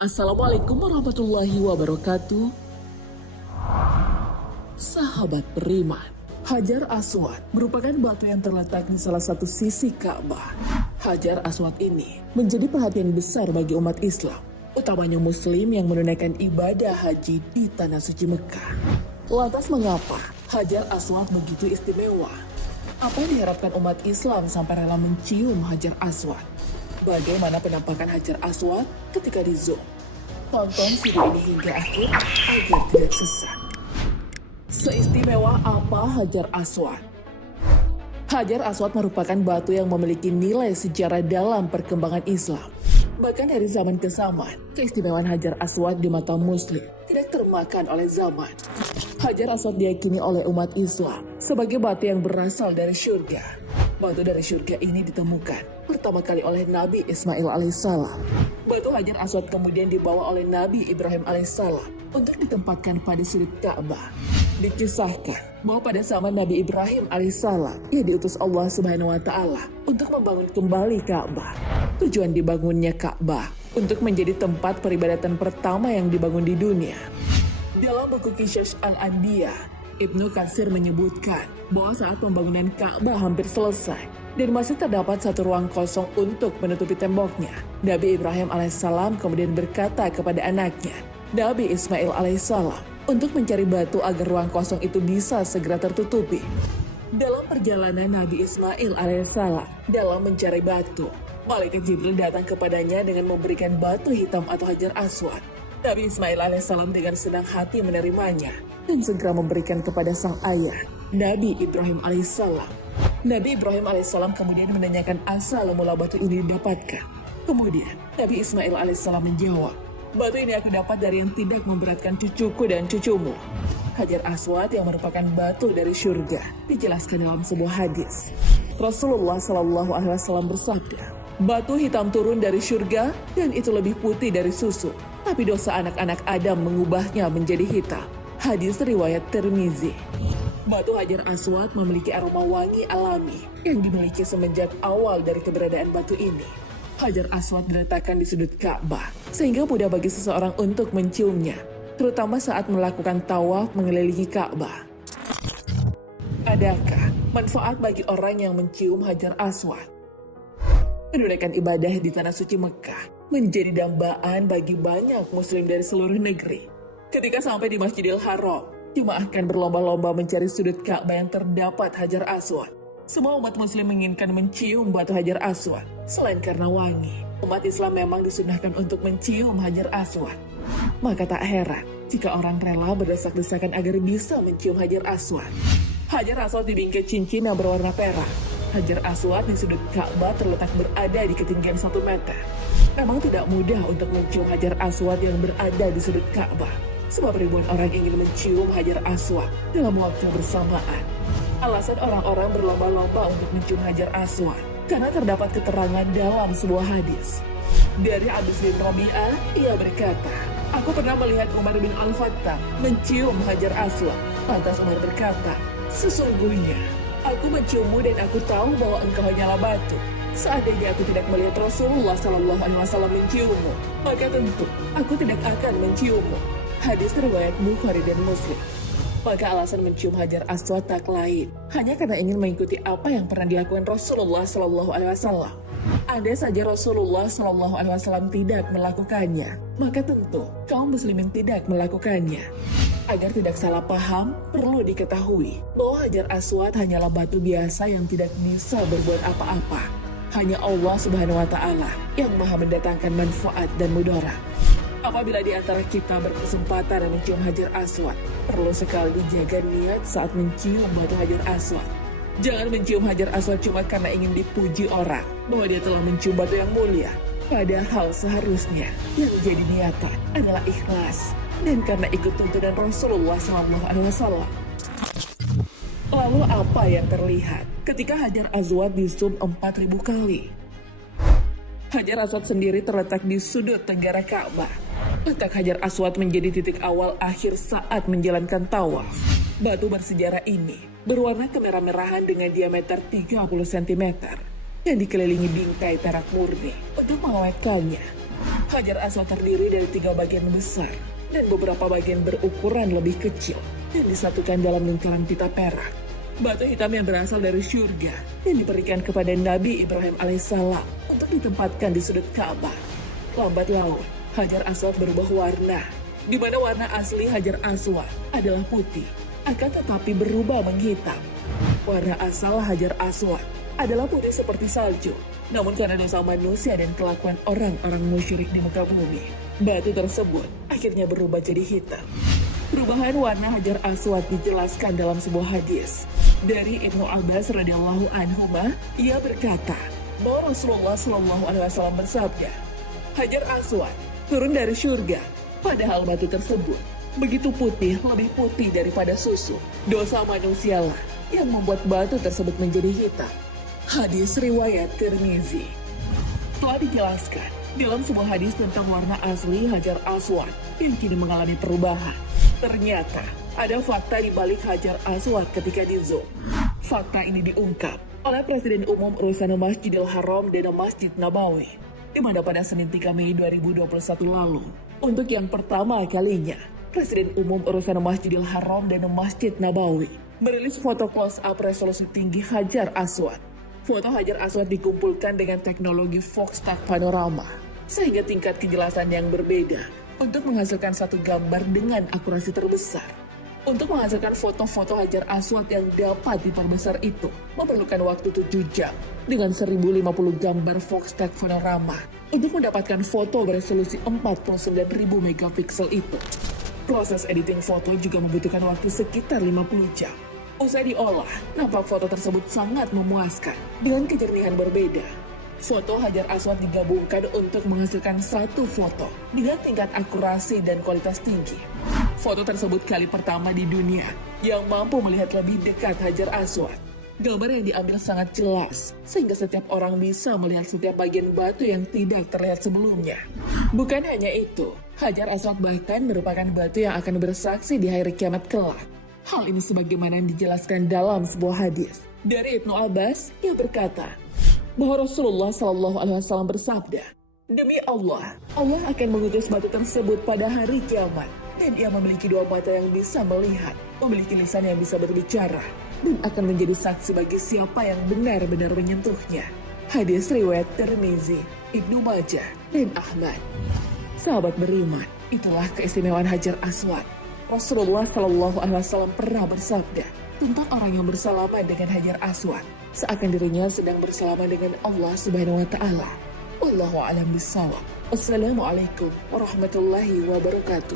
Assalamualaikum warahmatullahi wabarakatuh. Sahabat beriman, Hajar Aswad merupakan batu yang terletak di salah satu sisi Ka'bah. Hajar Aswad ini menjadi perhatian besar bagi umat Islam, utamanya Muslim yang menunaikan ibadah haji di Tanah Suci Mekah. Lantas mengapa Hajar Aswad begitu istimewa? Apa yang diharapkan umat Islam sampai rela mencium Hajar Aswad? Bagaimana penampakan Hajar Aswad ketika di zoom? Tonton video ini hingga akhir agar tidak sesat. Seistimewa apa Hajar Aswad? Hajar Aswad merupakan batu yang memiliki nilai sejarah dalam perkembangan Islam. Bahkan dari zaman ke zaman, keistimewaan Hajar Aswad di mata Muslim tidak termakan oleh zaman. Hajar Aswad diyakini oleh umat Islam sebagai batu yang berasal dari surga. Batu dari surga ini ditemukan pertama kali oleh Nabi Ismail alaihissalam. Batu Hajar Aswad kemudian dibawa oleh Nabi Ibrahim alaihissalam untuk ditempatkan pada sudut Ka'bah. Dikisahkan bahwa pada zaman Nabi Ibrahim alaihissalam, ia diutus Allah Subhanahu wa Ta'ala untuk membangun kembali Ka'bah. Tujuan dibangunnya Ka'bah untuk menjadi tempat peribadatan pertama yang dibangun di dunia. Dalam buku Qisas Al-Anbiya, Ibnu Katsir menyebutkan bahwa saat pembangunan Ka'bah hampir selesai dan masih terdapat satu ruang kosong untuk menutupi temboknya, Nabi Ibrahim alaihissalam kemudian berkata kepada anaknya, Nabi Ismail alaihissalam, untuk mencari batu agar ruang kosong itu bisa segera tertutupi. Dalam perjalanan Nabi Ismail alaihissalam dalam mencari batu, Malaikat Jibril datang kepadanya dengan memberikan batu hitam atau Hajar Aswad. Nabi Ismail alaihissalam dengan senang hati menerimanya dan segera memberikan kepada sang ayah, Nabi Ibrahim alaihissalam. Nabi Ibrahim alaihissalam kemudian menanyakan asal mula batu ini didapatkan. Kemudian Nabi Ismail alaihissalam menjawab, batu ini aku dapat dari yang tidak memberatkan cucuku dan cucumu. Hajar Aswad yang merupakan batu dari surga dijelaskan dalam sebuah hadis. Rasulullah Shallallahu Alaihi Wasallam bersabda, batu hitam turun dari surga dan itu lebih putih dari susu. Tapi dosa anak-anak Adam mengubahnya menjadi hitam. Hadis riwayat Tirmizi. Batu Hajar Aswad memiliki aroma wangi alami yang dimiliki semenjak awal dari keberadaan batu ini. Hajar Aswad diletakkan di sudut Ka'bah sehingga mudah bagi seseorang untuk menciumnya, terutama saat melakukan tawaf mengelilingi Ka'bah. Adakah manfaat bagi orang yang mencium Hajar Aswad? Menunaikan ibadah di Tanah Suci Mekah menjadi dambaan bagi banyak Muslim dari seluruh negeri. Ketika sampai di Masjidil Haram, jemaah akan berlomba-lomba mencari sudut Ka'bah yang terdapat Hajar Aswad. Semua umat Muslim menginginkan mencium batu Hajar Aswad. Selain karena wangi, umat Islam memang disunahkan untuk mencium Hajar Aswad. Maka tak heran jika orang rela berdesak-desakan agar bisa mencium Hajar Aswad. Hajar Aswad dibingkai cincin yang berwarna perak. Hajar Aswad di sudut Ka'bah terletak berada di ketinggian 1 meter. Memang tidak mudah untuk mencium Hajar Aswad yang berada di sudut Ka'bah, sebab ribuan orang ingin mencium Hajar Aswad dalam waktu bersamaan. Alasan orang-orang berlomba-lomba untuk mencium Hajar Aswad karena terdapat keterangan dalam sebuah hadis. Dari Abdus bin Rabi'ah, ia berkata, aku pernah melihat Umar bin Al-Khattab mencium Hajar Aswad. Lantas Umar berkata, sesungguhnya aku menciummu dan aku tahu bahwa engkau hanyalah batu. Seandainya aku tidak melihat Rasulullah SAW menciummu, maka tentu aku tidak akan menciummu. Hadis riwayat Bukhari dan Muslim. Maka alasan mencium Hajar Aswad tak lain hanya karena ingin mengikuti apa yang pernah dilakukan Rasulullah SAW. Andai saja Rasulullah SAW tidak melakukannya, maka tentu kaum muslimin tidak melakukannya. Agar tidak salah paham, perlu diketahui bahwa Hajar Aswad hanyalah batu biasa yang tidak bisa berbuat apa-apa. Hanya Allah Subhanahu wa Ta'ala yang maha mendatangkan manfaat dan mudarat. Apabila di antara kita berkesempatan mencium Hajar Aswad, perlu sekali dijaga niat saat mencium batu Hajar Aswad. Jangan mencium Hajar Aswad cuma karena ingin dipuji orang bahwa dia telah mencium batu yang mulia. Padahal seharusnya yang jadi niatan adalah ikhlas dan karena ikut tuntunan Rasulullah SAW. Lalu apa yang terlihat ketika Hajar Aswad di zoom 4.000 kali? Hajar Aswad sendiri terletak di sudut tenggara Ka'bah. Letak Hajar Aswad menjadi titik awal akhir saat menjalankan tawaf. Batu bersejarah ini berwarna kemerah-merahan dengan diameter 30 cm yang dikelilingi bingkai perak murni untuk mengawetkannya. Hajar Aswad terdiri dari 3 bagian besar dan beberapa bagian berukuran lebih kecil dan disatukan dalam lingkaran pita perak. Batu hitam yang berasal dari syurga dan diberikan kepada Nabi Ibrahim alaihissalam untuk ditempatkan di sudut Ka'bah. Lambat laun, Hajar Aswad berubah warna, di mana warna asli Hajar Aswad adalah putih, akan tetapi berubah menghitam. Warna asal Hajar Aswad adalah putih seperti salju, namun karena dosa manusia dan kelakuan orang-orang musyrik di muka bumi, batu tersebut akhirnya berubah jadi hitam. Perubahan warna Hajar Aswad dijelaskan dalam sebuah hadis dari Ibnu Abbas radhiyallahu anhuma. Ia berkata bahwa Rasulullah Shallallahu alaihi wasallam bersabda, Hajar Aswad turun dari syurga, padahal batu tersebut begitu putih, lebih putih daripada susu. Dosa manusialah yang membuat batu tersebut menjadi hitam. Hadis riwayat Tirmizi. Telah dijelaskan dalam sebuah hadis tentang warna asli Hajar Aswad yang kini mengalami perubahan. Ternyata ada fakta di balik Hajar Aswad ketika di-zoom. Fakta ini diungkap oleh Presiden Umum Urusan Masjidil Haram dan Masjid Nabawi, di mana pada Senin 3 Mei 2021 lalu, untuk yang pertama kalinya, Presiden Umum Urusan Masjidil Haram dan Masjid Nabawi merilis foto close-up resolusi tinggi Hajar Aswad. Foto Hajar Aswad dikumpulkan dengan teknologi Foxtag Panorama, sehingga tingkat kejelasan yang berbeda untuk menghasilkan satu gambar dengan akurasi terbesar. Untuk menghasilkan foto-foto Hajar Aswad yang dapat diperbesar itu memerlukan waktu 7 jam dengan 1050 gambar Foxtag Panorama untuk mendapatkan foto beresolusi 49.000 megapiksel itu. Proses editing foto juga membutuhkan waktu sekitar 50 jam. Usai diolah, nampak foto tersebut sangat memuaskan dengan kejernihan berbeda. Foto Hajar Aswad digabungkan untuk menghasilkan satu foto dengan tingkat akurasi dan kualitas tinggi. Foto tersebut kali pertama di dunia yang mampu melihat lebih dekat Hajar Aswad. Gambar yang diambil sangat jelas, sehingga setiap orang bisa melihat setiap bagian batu yang tidak terlihat sebelumnya. Bukan hanya itu, Hajar Aswad bahkan merupakan batu yang akan bersaksi di hari kiamat kelak. Hal ini sebagaimana yang dijelaskan dalam sebuah hadis dari Ibnu Abbas yang berkata bahwa Rasulullah Shallallahu alaihi wasallam bersabda, demi Allah, Allah akan mengutus batu tersebut pada hari kiamat, dan ia memiliki 2 mata yang bisa melihat, memiliki lisan yang bisa berbicara, dan akan menjadi saksi bagi siapa yang benar-benar menyentuhnya. Hadis riwayat Tirmizi, Ibnu Majah, dan Ahmad. Sahabat beriman, itulah keistimewaan Hajar Aswad. Rasulullah Shallallahu alaihi wasallam pernah bersabda tentang orang yang bersalaman dengan Hajar Aswad, seakan dirinya sedang bersalaman dengan Allah Subhanahu wa taala. Wallahu a'lam bishawab. Wassalamualaikum warahmatullahi wabarakatuh.